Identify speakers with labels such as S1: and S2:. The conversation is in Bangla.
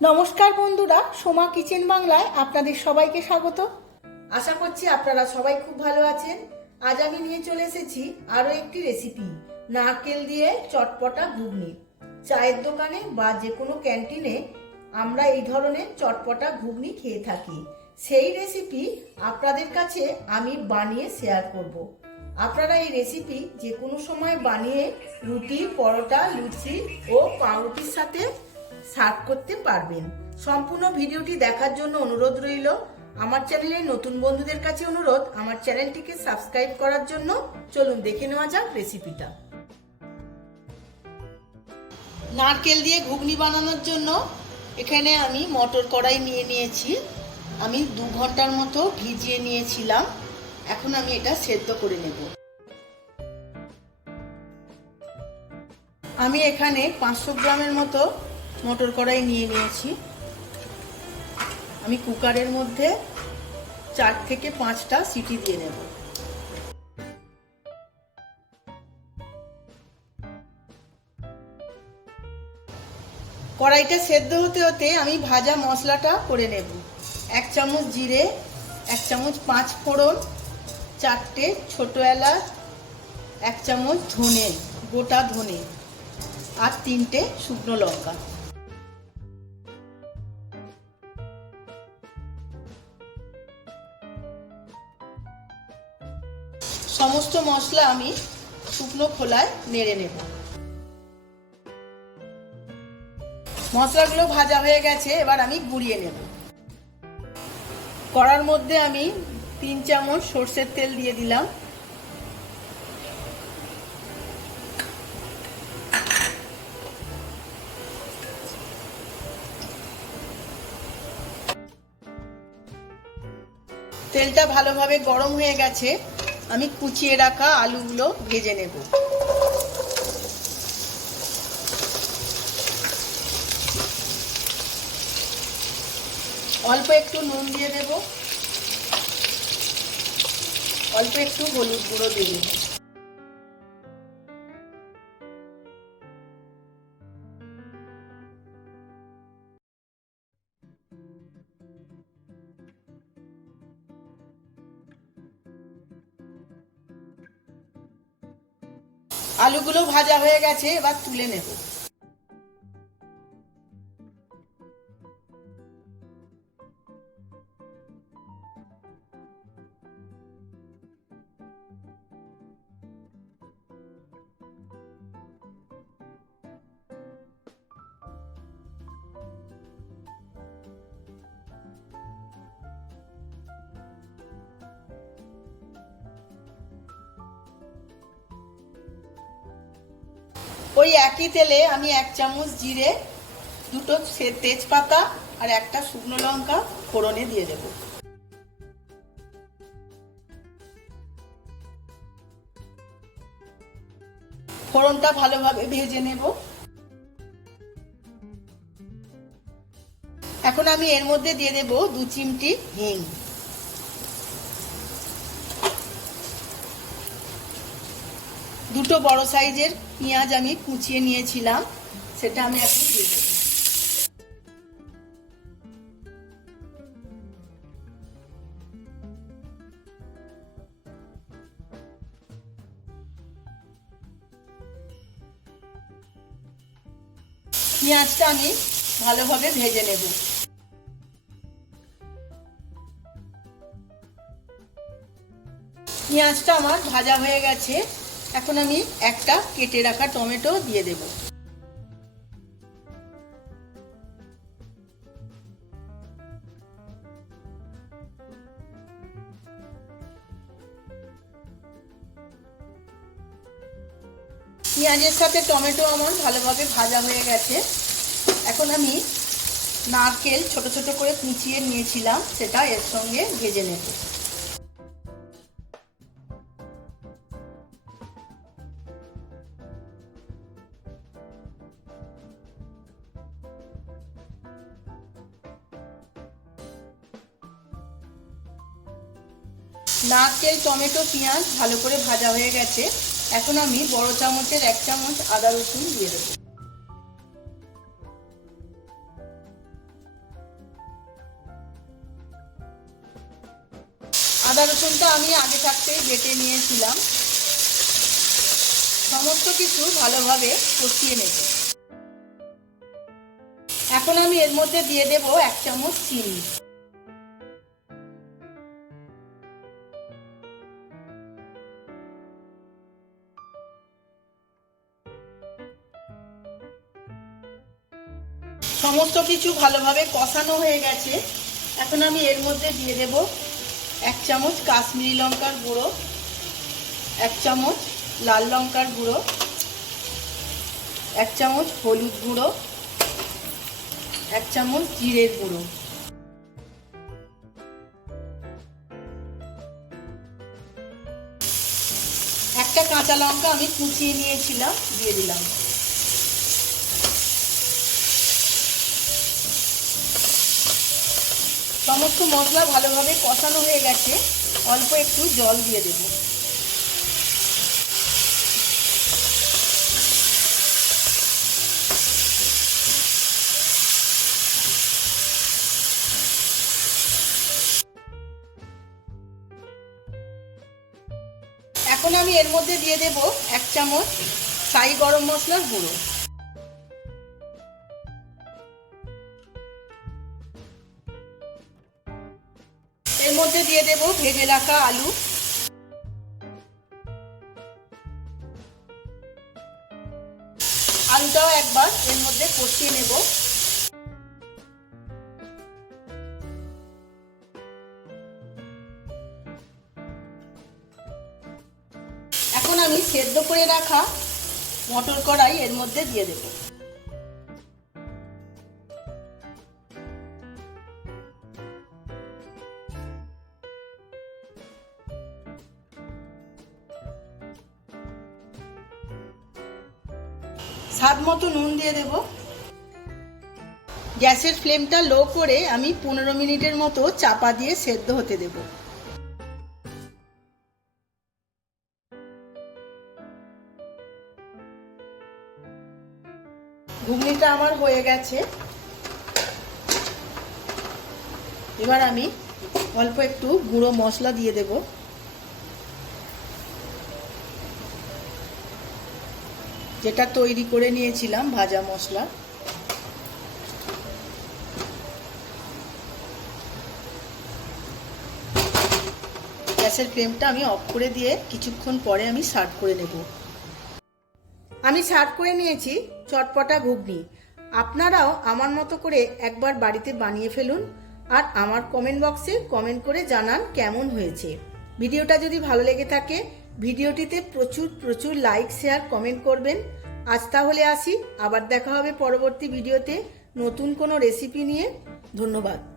S1: নমস্কার বন্ধুরা, সোমা কিচেন বাংলায় আপনাদের সবাইকে স্বাগত। আশা করছি আপনারা সবাই খুব ভালো আছেন। আজ আমি নিয়ে চলে এসেছি আরও একটি রেসিপি নারকেল দিয়ে চটপটা ঘুগনি। চায়ের দোকানে বা যে কোনো ক্যান্টিনে আমরা এই ধরনের চটপটা ঘুগনি খেয়ে থাকি। সেই রেসিপি আপনাদের কাছে আমি বানিয়ে শেয়ার করব। আপনারা এই রেসিপি যে কোনো সময় বানিয়ে রুটি, পরোটা, লুচি ও পাউরুটির সাথে সার্ভ করতে পারবেন। সম্পূর্ণ ভিডিওটি দেখার জন্য অনুরোধ রইল। আমার চ্যানেলে নতুন বন্ধুদের কাছে অনুরোধ, আমার চ্যানেলটিকে সাবস্ক্রাইব করার জন্য চলুন দেখে নেওয়া যাক রেসিপিটা। নারকেল দিয়ে ঘুগনি বানানোর জন্য এখানে আমি মটর কড়াই নিয়ে নিয়েছি। আমি দু ঘণ্টার মতো ভিজিয়ে নিয়েছিলাম। এখন আমি এটা সেদ্ধ করে নেব। আমি এখানে পাঁচশো গ্রামের মতো মটর কড়াই নিয়ে নিয়েছি। আমি কুকারের মধ্যে চার থেকে পাঁচটা সিটি দিয়ে নেব। কড়াইটা সেদ্ধ হতে হতে আমি ভাজা মশলাটা করে নেব। এক চামচ জিরে, এক চামচ পাঁচ ফোড়ন, চারটে ছোটো এলাচ, এক চামচ ধনে, গোটা ধনে, আর তিনটে শুকনো লঙ্কা। সমস্ত মশলা আমি শুকনো খোলায় নেড়ে নেব। মশলাগুলো ভাজা হয়ে গেছে, এবার আমি গুঁড়িয়ে নেব। কড়ার মধ্যে আমি তিন চামচ সর্ষের তেল দিয়ে দিলাম। তেলটা ভালোভাবে গরম হয়ে গেছে। আমি কুচিয়ে রাখা আলুগুলো ভেজে নেব। অল্প একটু নুন দিয়ে দেব। অল্প একটু হলুদ গুঁড়ো দিয়ে দেব। আলুগুলো ভাজা হয়ে গেছে এবার তুলে নেব। ওই একই তেলে আমি এক চামচ জিরে, দুটো তেজপাতা আর একটা শুকনো লঙ্কা ফোড়নে দিয়ে দেব। ফোড়নটা ভালোভাবে ভেজে নেব। এখন আমি এর মধ্যে দিয়ে দেব দু চিমটি হিং। দুটো বড় সাইজের পেঁয়াজ আমি কুচিয়ে নিয়েছিলাম, সেটা আমি এখন দিয়ে দেবো। পেঁয়াজটা আমি ভালোভাবে ভেজে নেব। পেঁয়াজটা আমার ভাজা হয়ে গেছে। এখন আমি একটা কেটে রাখা টমেটো দিয়ে দেব। পেঁয়াজের সাথে টমেটো আমার ভালোভাবে ভাজা হয়ে গেছে। এখন আমি নারকেল ছোট ছোট করে কুচিয়ে নিয়েছিলাম, সেটা এর সঙ্গে ভেজে নেব। নারকেল, টমেটো, পেঁয়াজ ভালো করে ভাজা হয়ে গেছে। এখন আমি বড় চামচের এক চামচ আদা রসুন দিয়ে দেবো। আদা রসুনটা আমি আগে থাকতেই বেটে নিয়েছিলাম। সমস্ত কিছু ভালোভাবে কষিয়ে নেব। এখন আমি এর মধ্যে দিয়ে দেব এক চামচ চিনি। সমস্ত কিছু ভালোভাবে কষানো হয়ে গেছে। এখন আমি এর মধ্যে দিয়ে দেব এক চামচ কাশ্মীরি লঙ্কার গুঁড়ো, এক চামচ লাল লঙ্কার গুঁড়ো, এক চামচ হলুদ গুঁড়ো, এক চামচ জিরের গুঁড়ো। একটা কাঁচা লঙ্কা আমি কুচিয়ে নিয়েছিলাম, দিয়ে দিলাম। সমস্ত মশলা ভালোভাবে কষানো হয়ে গেছে। অল্প একটু জল দিয়ে দেব। এখন আমি এর মধ্যে দিয়ে দেব এক চামচ সাই গরম মশলার গুঁড়ো। মধ্যে দিয়ে দেব ভেজে রাখা আলু। আলুটাও একবার এর মধ্যে কষিয়ে নেব। এখন আমি সেদ্ধ করে রাখা মটর কড়াই এর মধ্যে দিয়ে দেবো। স্বাদ মতো নুন দিয়ে দেব। গ্যাসের ফ্লেমটা লো করে আমি পনেরো মিনিটের মতো চাপা দিয়ে সেদ্ধ হতে দেব। ঘুগনিটা আমার হয়ে গেছে। এবার আমি অল্প একটু গুঁড়ো মশলা দিয়ে দেবো। যেটা তৈরি করে নিয়েছিলাম ভাজা মশলা। গ্যাসের ফ্লেমটা আমি অফ করে দিয়ে কিছুক্ষণ পরে আমি সার্ভ করে নেব। আমি সার্ভ করে নিয়েছি চটপটা ঘুগনি। আপনারাও আমার মতো করে একবার বাড়িতে বানিয়ে ফেলুন আর আমার কমেন্ট বক্সে কমেন্ট করে জানান কেমন হয়েছে। ভিডিওটা যদি ভালো লেগে থাকে ভিডিওটিতে প্রচুর প্রচুর লাইক শেয়ার কমেন্ট করবেন। আজ তাহলে আসি, আবার দেখা হবে পরবর্তী ভিডিওতে নতুন কোনো রেসিপি নিয়ে। ধন্যবাদ।